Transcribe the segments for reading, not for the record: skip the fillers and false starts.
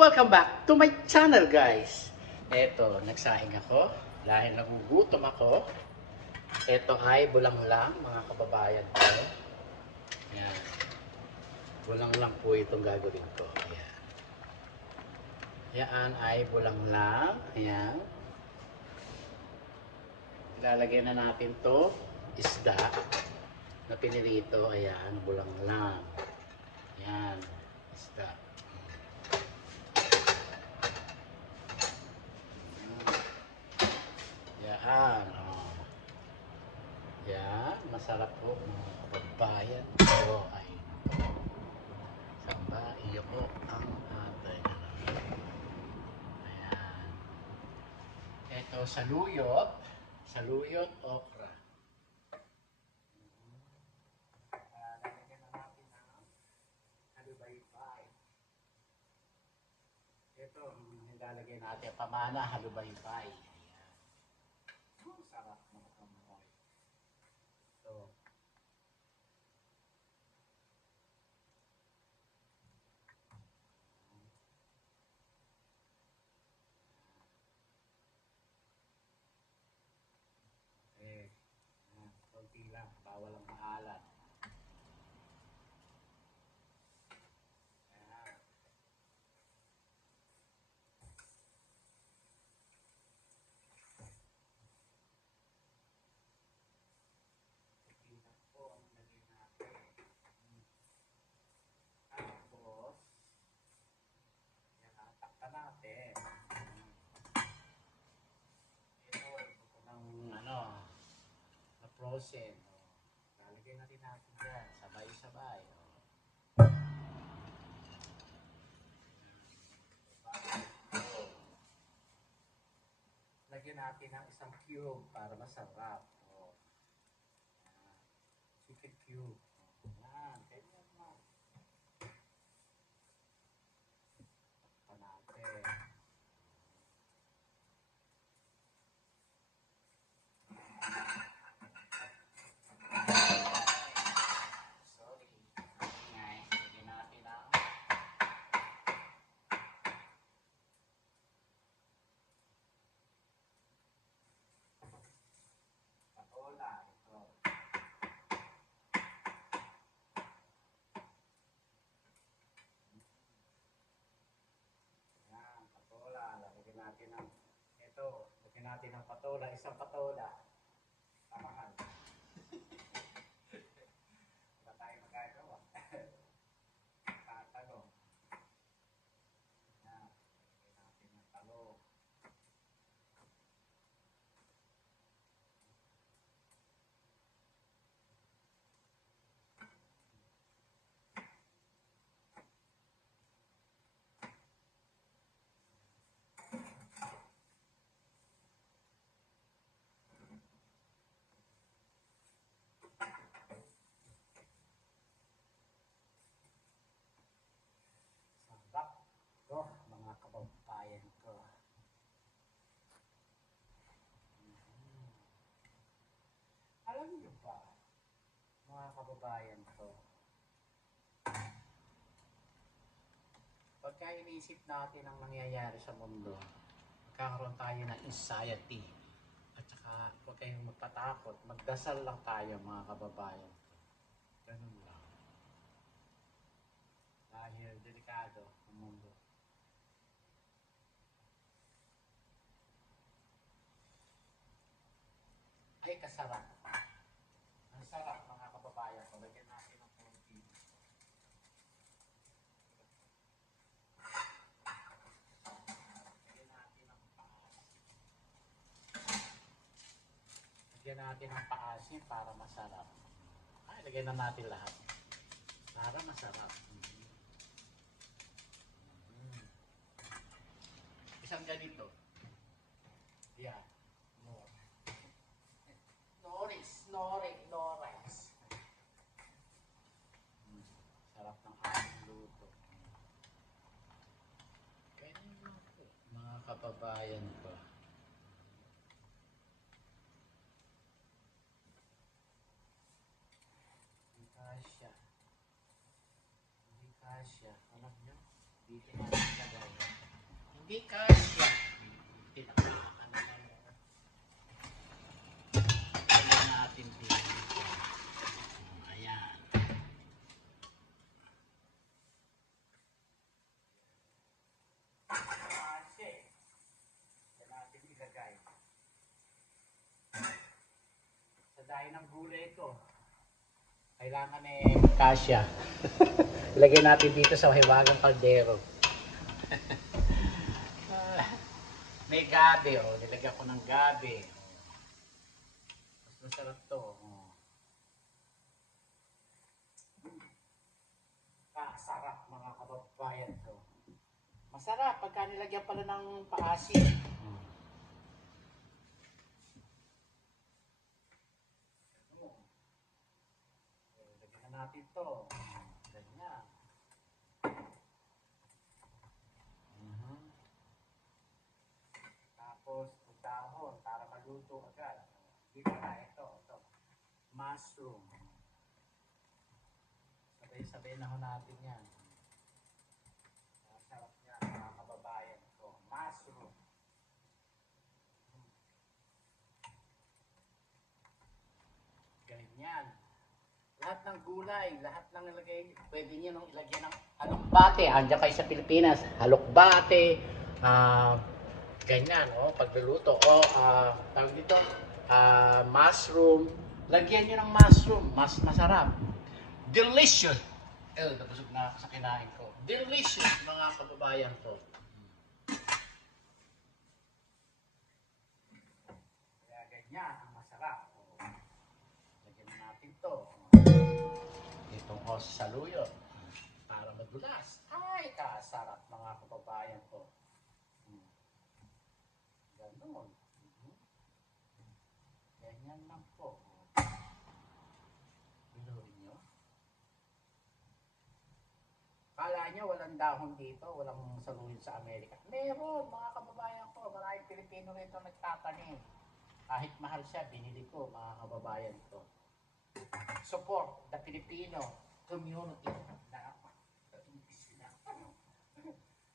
Welcome back to my channel, guys. Eto, nagsaing ako dahil nagugutom ako. Eto ay bulang lang, mga kababayan ko. Yan. Bulang lang po itong gagawin ko. Yan. Yan ay bulang lang. Ayan. Ilalagay na natin to isda na pinirito. Ayan, bulang lang. Yan, isda. Yan, oh. Yan, masarap po mga kababayan. Ito ay samba, iyo po ang atay. Ayan. Ito, saluyot, okra. Lalagyan na natin ng halubaybay. Ito, nilalagay natin pamana, halubaybay. Sarap ng kamoy. Ito. Okay. Konti lang. Bawal ang maalat. Ayan. Natin. Ito ng na frozen. Lalagyan natin dyan. Sabay-sabay. Lagyan natin ng isang cube para masarap. Chicken cube. Yan. Ganyan mo. Natin. Lagyan natin ng patola, isang patola. Tamahan. Wala tayo magagawa. Tatalong. Lagyan natin ng talong. Mga kababayan ko. Alam niyo ba, mga kababayan ko, pagka iniisip natin ang nangyayari sa mundo, magkakaroon tayo ng anxiety. At saka, huwag kayong magpatakot, magdasal lang tayo mga kababayan. Ganun lang. Dahil delikado ang mundo. Ay, kasarap. Ang sarap mga kababayan ko. Lagyan natin ng konti. Lagyan natin ng paasin. Lagyan natin ng paasin para masarap. Ay, lagyan na natin lahat. Para masarap. Isang ganito. Yan. Norris. Sarap ng ating luto. Ganyan lang po, mga kababayan ko. Hindi kasya. Alam nyo? Dito natin lagay. Di kasya. Tinakbakan naman. Kaya natin dito. Ayan. Kasi, kaya natin ilagay. Sa dahil ng gulay ko, kailangan kasya. Ilagay natin dito sa hiwagang kaldero. May gabi, oh. Nilagyan ko ng gabi. Mas masarap to. Oh. Sarap mga kababayan to. Masarap pagka nilagyan pala ng paasin. Lagyan na natin to. Ganyan. Tapos, dahon para maluto agad. Dito na, ito. Mushroom. Sabay-sabay na ho natin yan. Masarap yan, mga kababayan ko. Mushroom. Ganyan. Lahat ng gulay, lahat ng ilagay, pwede nyo nung ilagyan ng alugbate. Andiyan kayo sa Pilipinas, halukbate, ganyan, pagluluto. Tawag dito, mushroom. Lagyan nyo ng mushroom, mas masarap. Delicious! Nabusog na ako sa kinain ko. Delicious, mga kababayan ko. Kaya ganyan, ang masarap. Lagyan na natin to. Itong saluyot. Para madulas. Ay, kasarap, mga kababayan ko. Ganon. Ganyan lang po. Bilurin nyo. Kala nyo walang dahon dito, walang saluyot sa Amerika. Meron, mga kababayan ko. Maraming Pilipino rito nagtatanim. Kahit mahal siya, binili ko, mga kababayan ko. Support the Filipino community.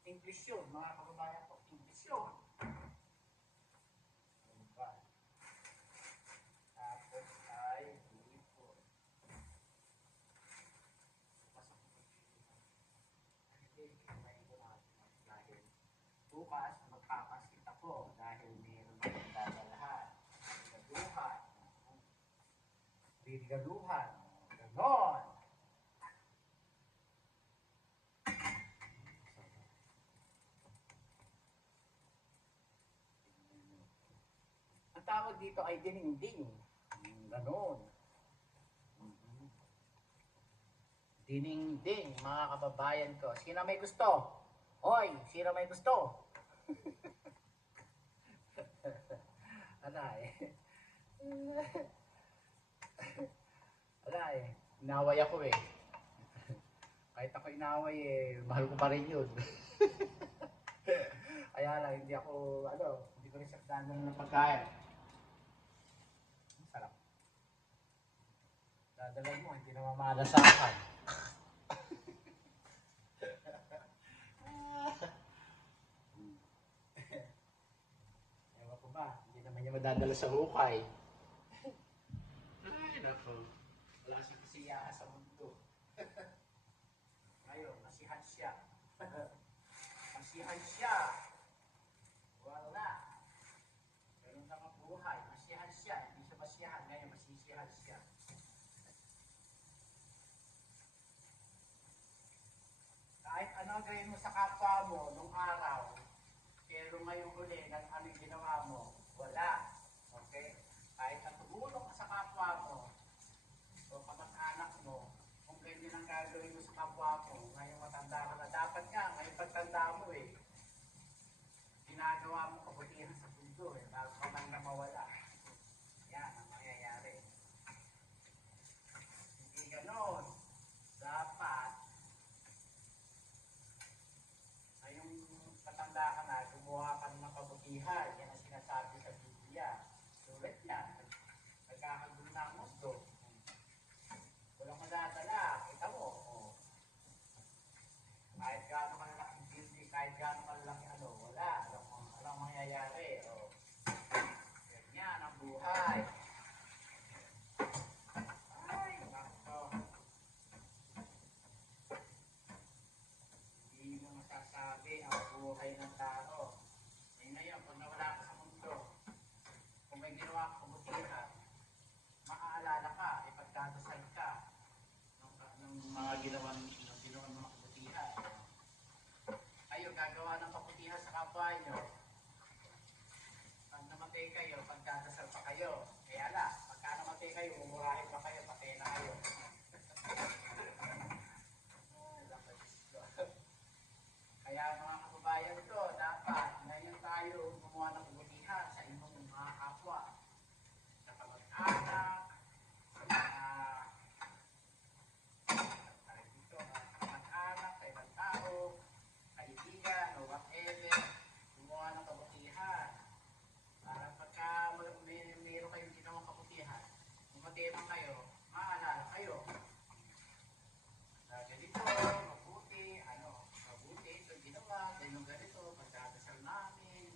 English yun, mga kababayan ko. English yun. Tapos ay dito. Bukas magpapasit ako dahil mayroon akong dadalhan. Bigaluhan. Ganon. Ang tawag dito ay dininding. Ganon. Dininding, mga kababayan ko. Sino may gusto? Hoy, sino may gusto? Alay. Alay. Inaway ako eh. Kahit ako inaway mahal ko pa rin yun. Kaya lang, hindi ko rin sakdan ng pagkain. Sarap. Dadala mo, hindi na mamalasakan. Ewan ko ba, hindi naman niya madadala sa hukay. Ay, naku. Wala siyang kasiyaan sa mundo. Ngayon, masihan siya. Masihan siya. Wala. Ganun lang ang buhay. Masihan siya. Hindi siya masihan. Ngayon, masisihan siya. Kahit ano gawin mo sa kapwa mo nung araw, pero ngayong uli, ano yung ginawa mo? Wala. Okay? Kahit natulong ka sa kapwa mo, o kamag-anak mo, kung ganyan ang gagawin mo sa kapwa mo, ngayong matanda ka na, dapat nga, ngayong pagtanda mo ginagawa mo kabutihan sa mundo bago ka man na mawala. Yan ang mangyayari. Hindi ganon. Dapat, ngayong matanda ka na, gumawa ka ng kabutihan. Yan ang sinasabi sa Biblia. Sulit yan. Nagkakagulo na ang mundo. Walang madadala. Kita mo. kabutihan sa kapwa nyo. Pag namatay kayo, pagdadasal pa kayo. Eh ala, pagka namatay kayo, umurahin pa kayo, patay na kayo. Kaya mga kababayan ko, dapat ngayon tayo gumawa ng kabutihan sa inyong mga kapwa. Sa kamag-anak, sa mga kamag-anak, sa ibang tao, kaibigan, o whatever, gumawa ng kabutihan. Para pagka mayroon kayong ginawang kabutihan, mamatay man kayo, maalala kayo. Ganito, mabuti ito ginawa, ganito, pagdadasal namin.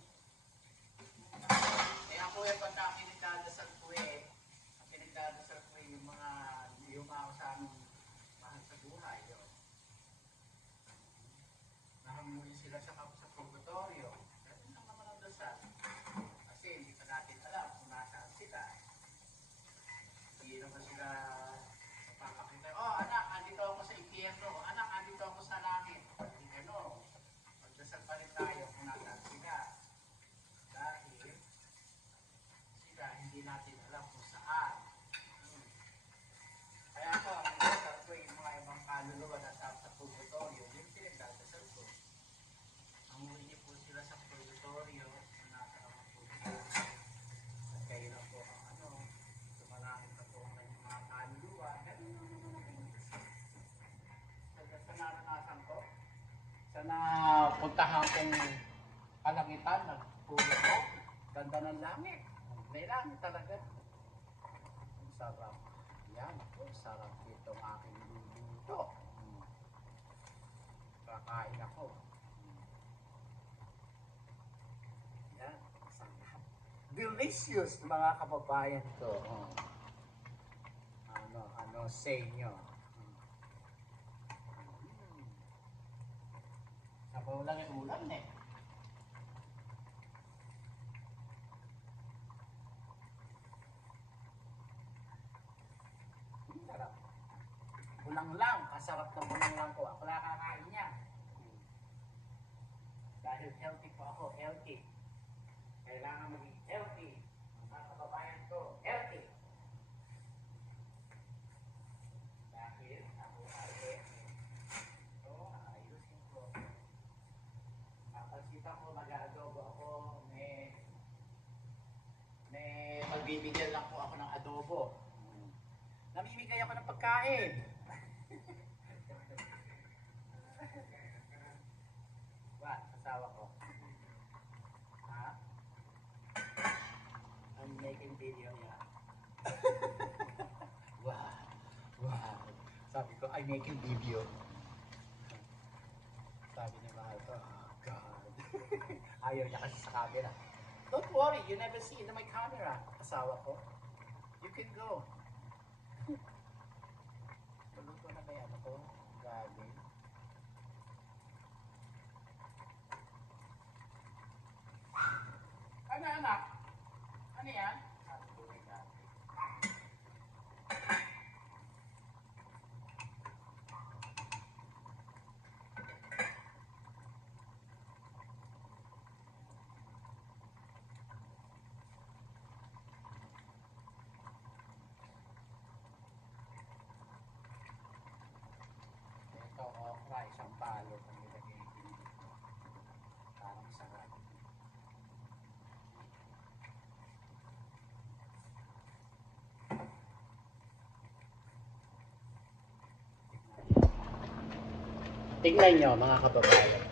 Eh ako pagka pinagdadasal ko yung mga yumaw sa aming mahal sa buhay. Nahamunin sila sa purgatorio. Ganun lang naman ang dasal. Kasi hindi pa natin alam kung nasaan sila. Hindi naman sila papakita. Oh anak, andito ako sa impyerno. Anak, andito ako sa langit. Magdasal pa rin tayo kung nasaan sila. Dahil sila hindi natin alam kung saan. Kaya ako, ang dasal ko yung mga ibang kaluluwa na sa purgatorio, yung pinagdadasal ko. Nanguhuli po sila sa purgatorio, na nasa mga purgatorio. At kayo na po ang sumalangit na po ang kanyang mga kaluluwa. Ganun naman naman ang dasal. Sa naranasan ko, sa napuntahan kong kalangitan, nagpulot ko, ganda ng langit. May langit talaga. Ang sarap. Yan po, sarap dito ang aking luluto. Kakain ako. Yan, sarap. Delicious, mga kababayan ko. Ano sa inyo? Sabaw lang yung ulam eh. Sarap. Bulang lang, kasarap ng bulang lang ko. Ako lang kakain niya. Dahil healthy po ako, healthy. Kailangan maging healthy. Mga kababayan ko, healthy. Dahil ako ay healthy. So, ayusin ko. Kapagsitan ko, mag-adobo ako, may magbibigyan lang po ako ng adobo. Namimigay ako ng pagkain. What? Asawa ko. Ha? I'm making video niya. Wow. Sabi ko, I'm making video. Sabi ni mahal ko, oh God. Ayaw niya kasi sa camera. Don't worry, you never see in my camera. Asawa ko. You can go. Tulog ko na ba yan ako? Gabi. Ano anak? Ano yan? Sabi ko na gabi. Ito, okra, isang palo pag nilagay dito. Parang sarap. Tingnan nyo mga kababayan.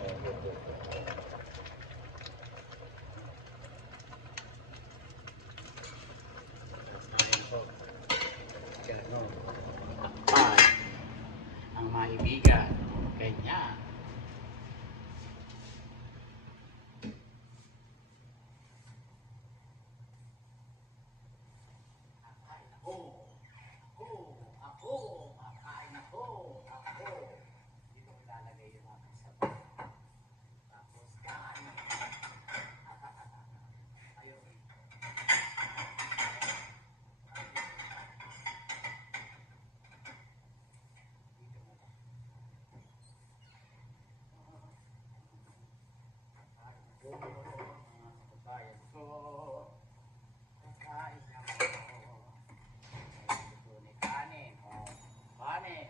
Ganon. Takpan. Ang maibigan. Ganyan. Kakain ako. Kakain ako. Dito ko lalagay yung aking sabaw. mga kababayan ko. Kain na ako. Ito ni kanin. Kanin.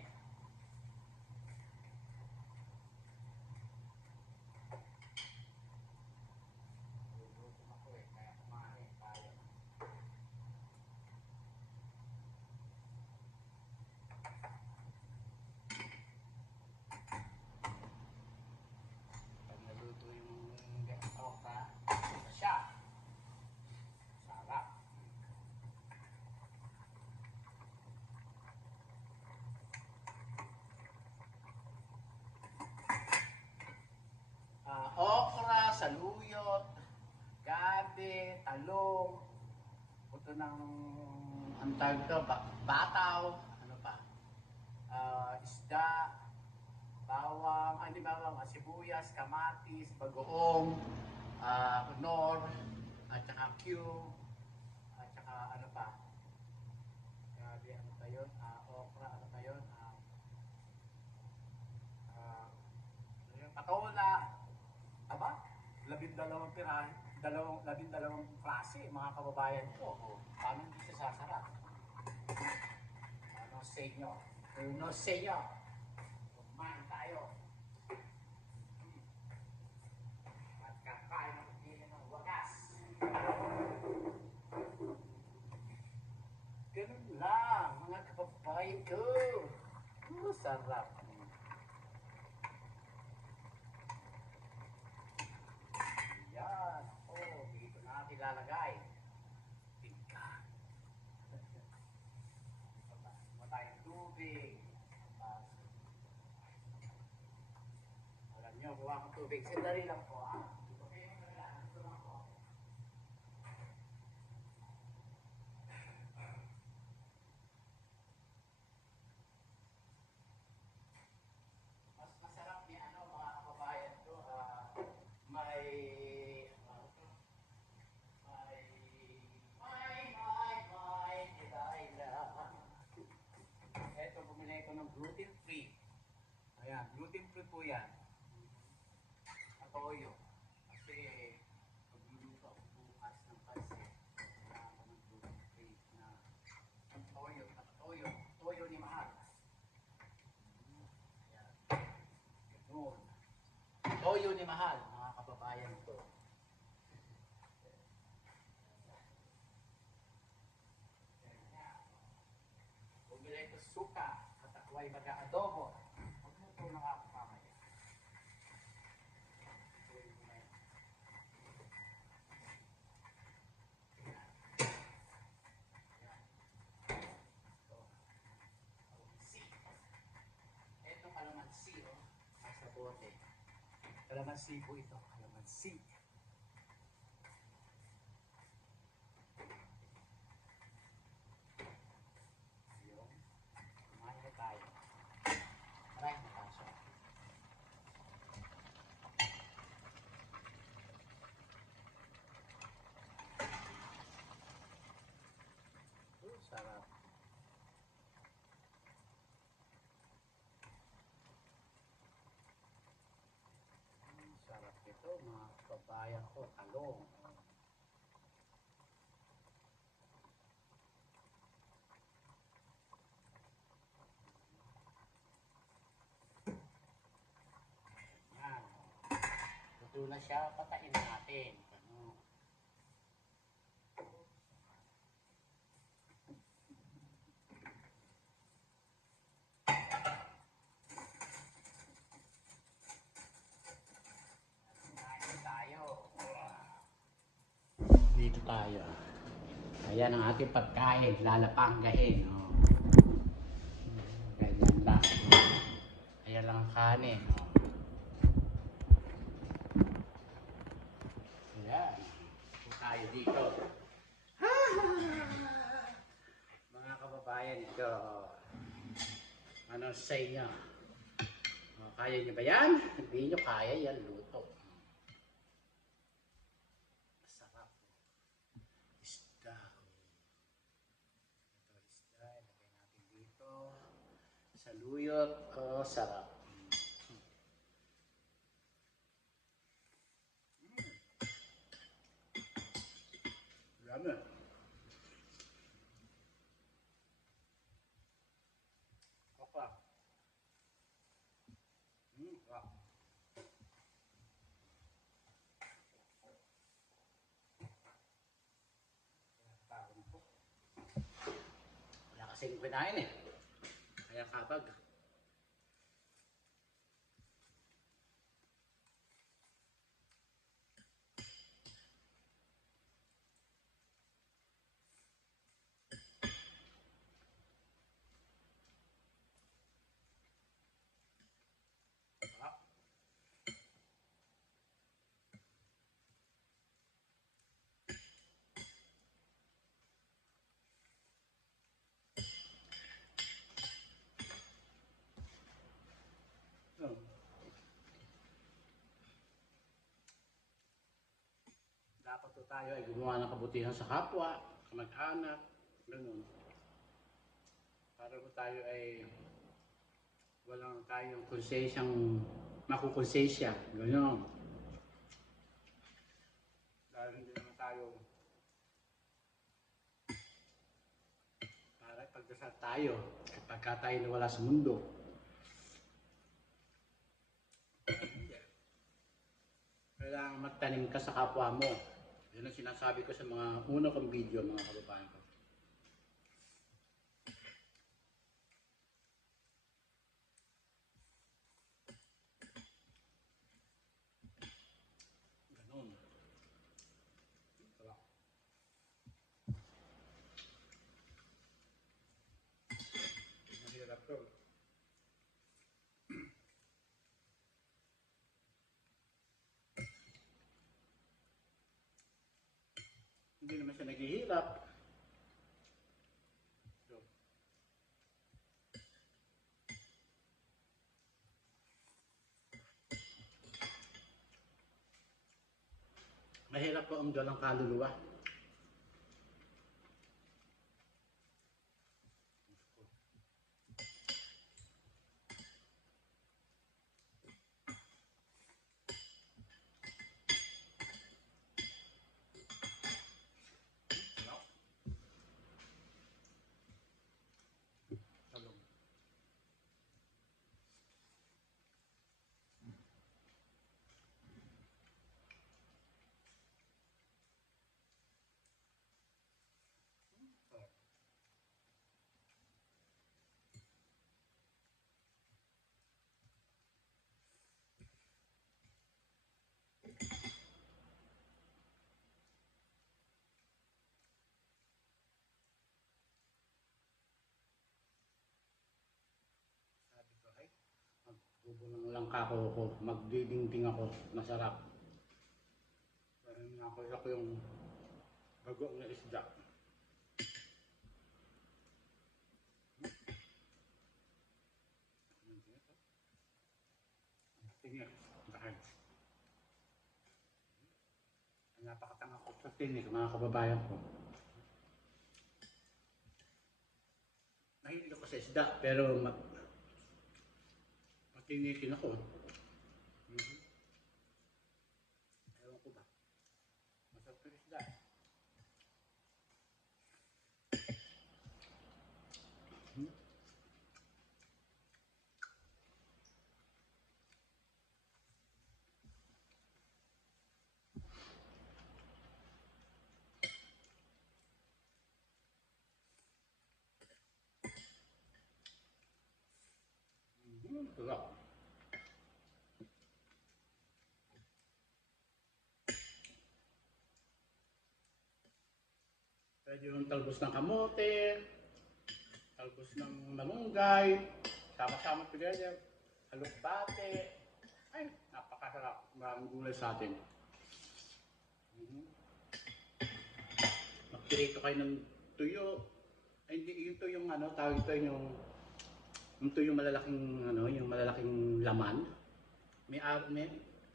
Gutom ako eh, kaya kumain tayo. Pag naluto yung okra, ito siya. Sarap. Okra, saluyot, gabi, talong, puto ng ang tawag to, bataw, ano pa, isda, bawang, hindi bawang, sibuyas, kamatis, bagoong, nor, at saka cube, at saka ano pa, gabi, ano pa yun, okra, ano pa yun, yung patola, aba, 12 pirahe, 12 klase, mga kababayan ko. Paano hindi siya sasarap? Ano sa inyo? Ano sa inyo? Kumain tayo. At kakain ako din ng wagas. Ganun lang, mga kababayan ko. Sarap. Yan. Dito natin lalagay. Tingka. Tayong tubig. Alam nyo, kuha akong tubig. Sandali lang po, Ito lang po. Mas masarap ni mga kababayan ko, may Ito, bumili ko ng gluten free. Ayan, gluten free po yan. Toyo. Kasi pagluluto ako bukas ng pansit, kailangan ko ng gluten free na toyo ni mahal. Ayan. Ganun. Toyo ni mahal, mga kababayan ko. Bumili ko suka at ako'y mag-aadobo. Magluto na ako mamaya. Ito kalamansi, nasa bote. Kalamansi po ito, kalamansi. Yun. Kumain na tayo. Maraming na tayo. Sarap. Sarap ito, mga kababayan ko, talong. Yan. Luto na siya, patain natin. Ano? Dito tayo. Ayan ang ating pagkain, lalapanggahin. Ganyan lang. Ayan lang ang kanin. Ayan. Ito tayo dito. Mga kababayan ko. Ano sa inyo? Kaya nyo ba yan? Hindi nyo kaya yan, luto. Masarap. Isda. Ito isda. Ilagay natin dito. Saluyot. Sarap. Ano? Okra. Wow. Wala kasing kinain eh. Kaya kapag. Ah. Oh. Dapat po tayo ay gumawa ng kabutihan sa kapwa, kamag-anak, ganun. Para po tayo ay walang tayong konsesyang makukonsesya, ganun. Dahil hindi naman tayo para pagdasal tayo kapag tayo nawala sa mundo. Kailangan magtanim ka sa kapwa mo. Yun ang sinasabi ko sa mga una kong video, mga kababayan ko. Ganun. Sarap. Mahirap to. Hindi naman siya naghihirap. So, mahirap po ang dalang kaluluwa. Talong. Sabi ko, ay, magbubulang lang ako, magdidingding ako, masarap. Parang ako yung bago na isda. Tingnan, dahil. Napakatanga ko sa tinig, mga kababayan ko. Mahilig ako sa isda, pero matinikin ako. Ewan ko ba? Masarap yung isda. Sarap. Pwede yung talbos ng kamote, talbos ng malunggay, sama-sama together, halukbate. Ay, napakasarap. Maraming gulay sa atin. Magpirito kayo ng tuyo. Ay, hindi, yung tuyong ano, tawag ito yung tuyong malalaking, ano, yung malalaking laman. May,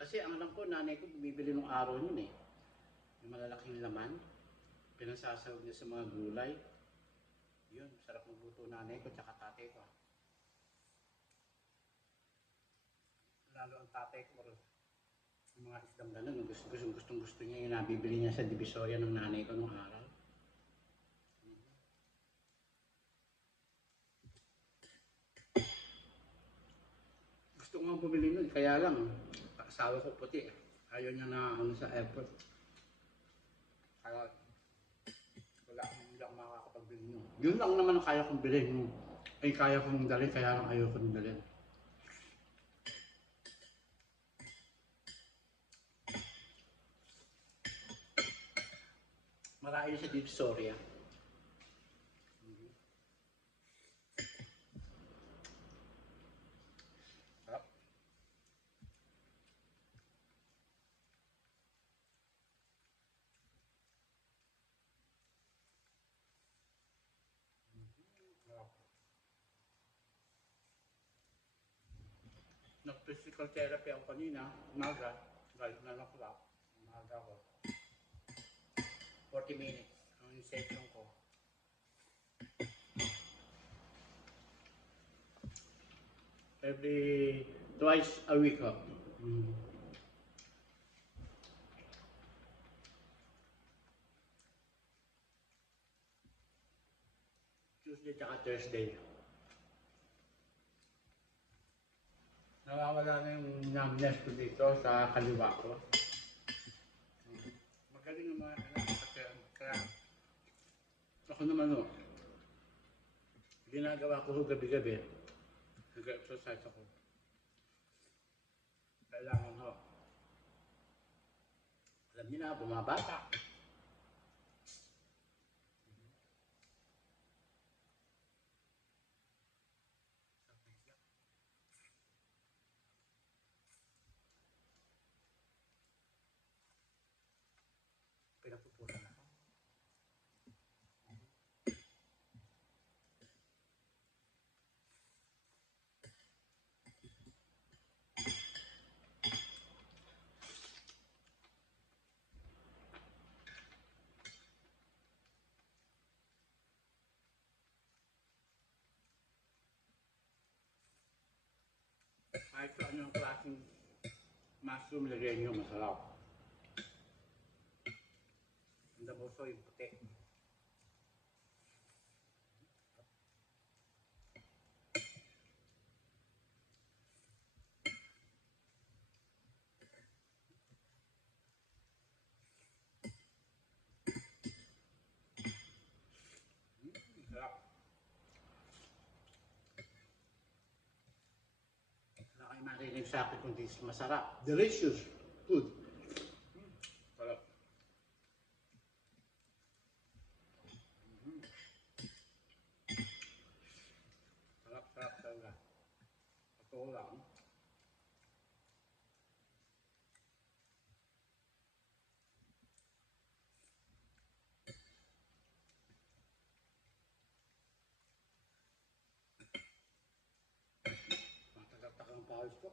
kasi ang alam ko, nanay ko bumibili ng araw yun eh. Yung malalaking laman. Pinasasawag niya sa mga gulay. Yun, sarap magluto nanay ko tsaka tatay ko. Lalo ang tatay ko, yung mga isdang ganun, gustong gusto niya yung nabibili niya sa Divisoria ng nanay ko nung araw. Kaya lang, asawa ko puti. Ayaw niya na ano sa airport. Kaya hindi ako makakapagbili nyo. Yun lang naman ang kaya kong bilhin. Ay kaya kong dalhin, kaya lang ayaw kong dalhin. Marami siya dito sa Soria. Nag-physical therapy ako kanina, umaga, galing na ng club, umaga ko. 40 minutes ang session ko. Every twice a week ho. Tuesday at Thursday. Nawawala na yung numbness ko dito sa kaliwa ko. Magaling yung mga anak kaya ako naman o. Ginagawa ko gabi-gabi. Nag-exercise ako. Kailangan ho. Alam niyo na, bumabata. Pinapupunan ako. Kahit sa anong klaseng mushroom lagay nyo, masarap. Ang daboso yung puti. Sarap. Wala kayo marinig sa akin kung di masarap. Delicious food. Sarap. Sarap talaga. Ito lang. Matagak-takang pawis ko.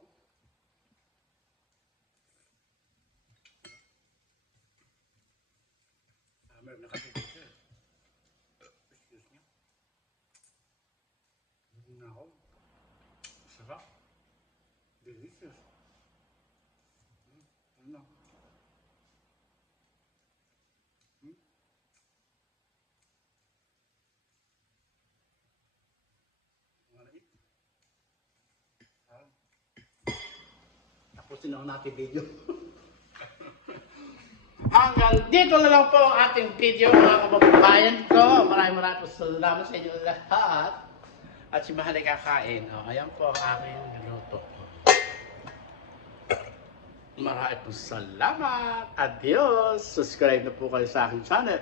Summer na kasi dito. Excuse me. Hindi na ako. Sarap. Delicious. Ano? Malait. Tapusin na natin video. Hanggang dito na lang po ang ating video mga kababayan ko. Maraming po salamat sa inyo lahat. At si Mahal ay kakain. Ayan po ang aking luto. Maraming po salamat. Adios. Subscribe na po kayo sa aking channel.